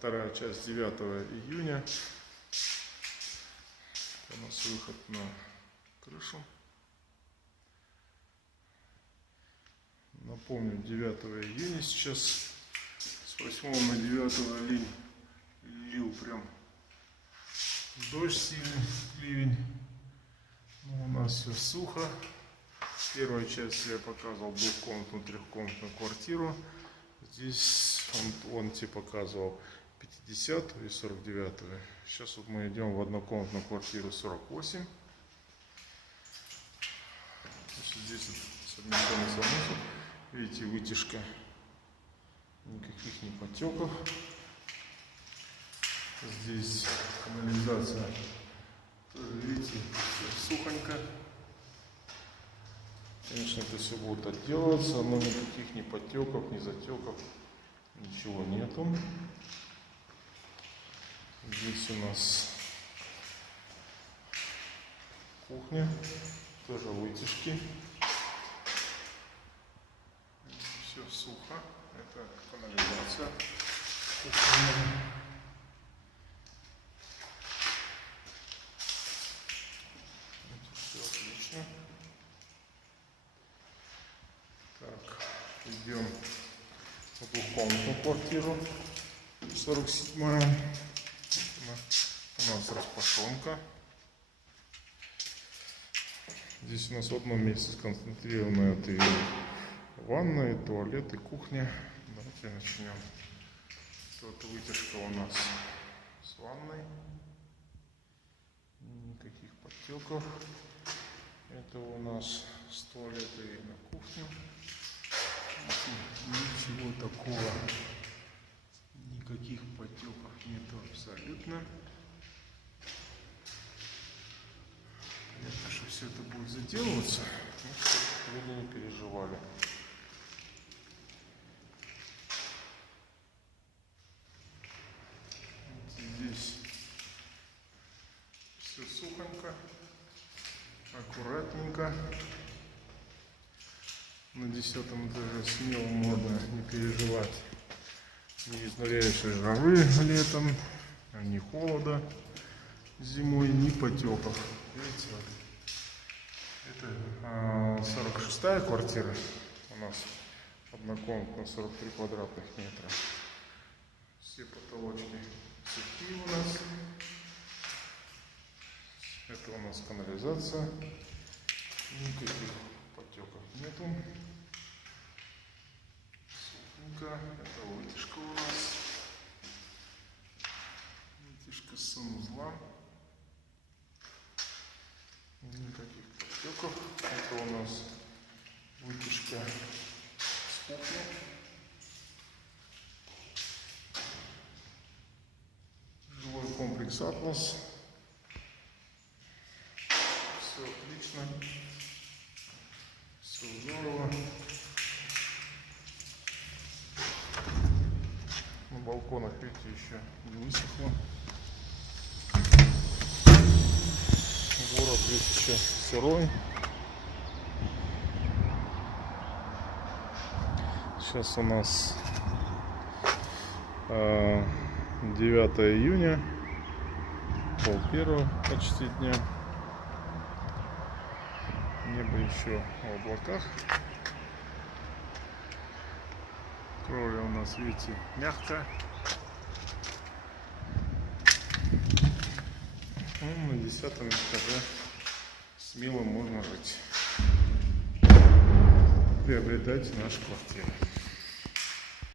вторая часть 9 июня. У нас выход на крышу. Напомню, 9 июня сейчас. С 8 на 9 лил прям дождь сильный, ливень. Но у нас все сухо. Первая часть я показывал двухкомнатную, трехкомнатную квартиру. Здесь он тебе показывал 50-ю и 49-ю. Сейчас вот мы идем в однокомнатную квартиру 48. Значит, здесь вот совмещенный санузел. Видите, вытяжка. Никаких не потеков. Здесь канализация. Тоже, видите, сухонько. Конечно, это все будет отделываться, но никаких ни потеков, ни затеков, ничего нету. Здесь у нас кухня, тоже вытяжки. Все сухо, это канализация. Все отлично. Так, идем в двухкомнатную квартиру 47-я. У нас распашонка. Здесь у нас в одном месте сконцентрированы это и ванная, и туалет, и кухня. Давайте начнем. Вот вытяжка у нас с ванной. Никаких подтеков. Это у нас с туалета и на кухню. Ничего такого. Никаких потеков нету абсолютно. Понятно, что все это будет заделываться. Чтобы люди не переживали. Здесь все сухонько, аккуратненько. На 10-м этаже смело можно не переживать ни изнуряющей жары летом, ни холода зимой, ни потеков. Видите, вот. Это 46-я квартира у нас, однокомнатная, 43 квадратных метра. Все потолочки сухие у нас. Это у нас канализация. Никаких потеков нету. Сухонько. Это вытяжка у нас. Вытяжка с санузла. Никаких потеков. Это у нас вытяжка с кухни. Жилой комплекс «Атлас». Все отлично. Все здорово. На балконах, видите, еще не высохло. Город весь еще сырой. Сейчас у нас 9 июня, пол-первого почти дня. Небо еще в облаках. Кровля у нас, видите, мягкая. Ну, на 10-м этаже смело можно жить. Приобретать нашу квартиру.